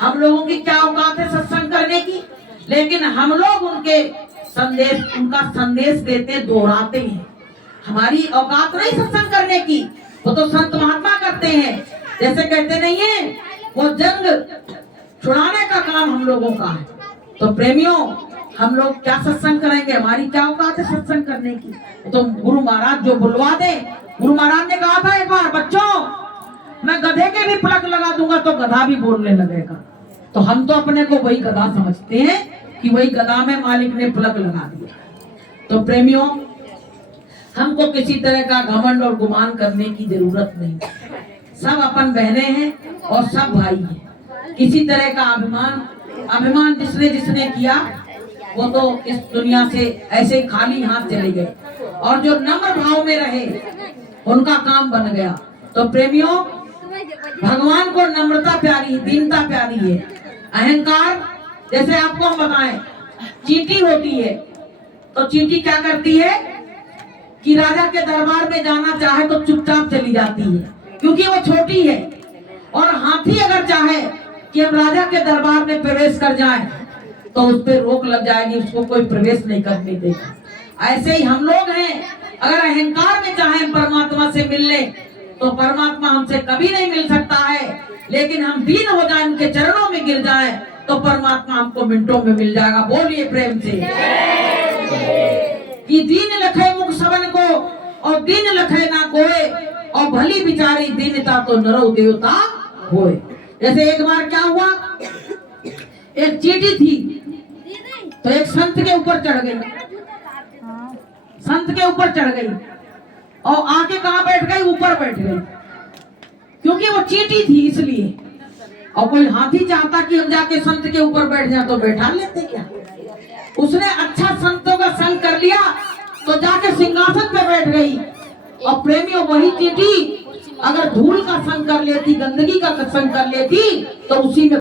हम लोगों की क्या औकात है सत्संग करने की, लेकिन हम लोग उनका संदेश देते दोहराते हैं। हमारी औकात नहीं सत्संग करने की, वो तो संत महात्मा करते हैं। जैसे कहते नहीं है, वो जंग छुड़ाने का काम हम लोगों का है। तो प्रेमियों, हम लोग क्या सत्संग करेंगे? हमारी क्या औकात है सत्संग करने की? तो गुरु महाराज जो बुलवा दे। गुरु महाराज ने कहा था एक बार, बच्चों मैं गधे के भी पलक लगा दूंगा तो गधा भी बोलने लगेगा। तो हम तो अपने को वही गधा समझते हैं कि वही गधा में मालिक ने पलक लगा दिया। तो प्रेमियों, हमको किसी तरह का घमंड और गुमान करने की जरूरत नहीं। सब अपन बहने हैं और सब भाई हैं। किसी तरह का अभिमान जिसने किया वो तो इस दुनिया से ऐसे ही खाली हाथ चले गए, और जो नम्र भाव में रहे उनका काम बन गया। तो प्रेमियों, भगवान को नम्रता प्यारी, दीनता प्यारी है। अहंकार, जैसे आपको हम बताएं, चींटी होती है तो चींटी क्या करती है कि राजा के दरबार में जाना चाहे तो चुपचाप चली जाती है, क्योंकि वो छोटी है। और हाथी अगर चाहे कि हम राजा के दरबार में प्रवेश कर जाएं तो उस पर रोक लग जाएगी, उसको कोई प्रवेश नहीं करने देगा। ऐसे ही हम लोग हैं, अगर अहंकार में चाहे परमात्मा से मिलने तो परमात्मा हमसे कभी नहीं मिल सकता है, लेकिन हम दीन हो जाए, उनके चरणों में गिर जाए तो परमात्मा हमको मिनटों में मिल जाएगा। बोलिए प्रेम से कि दीन लखे मुख सबन को और दीन लखे ना कोई, और भली बिचारी दीनता तो नरो देवता होए। जैसे एक बार क्या हुआ, एक चींटी थी तो एक संत के ऊपर चढ़ गई, संत के ऊपर चढ़ गई और आके कहाँ बैठ गई? ऊपर बैठ गई, क्योंकि वो चींटी थी इसलिए। और कोई हाथी चाहता कि हम जाके संत के ऊपर बैठ जाए तो बैठा लेते क्या? उसने अच्छा संतों का संग कर लिया तो जाके सिंहासन पे बैठ गई। और प्रेमियों, वही चींटी अगर धूल का संग कर लेती, गंदगी का संग कर लेती तो उसी में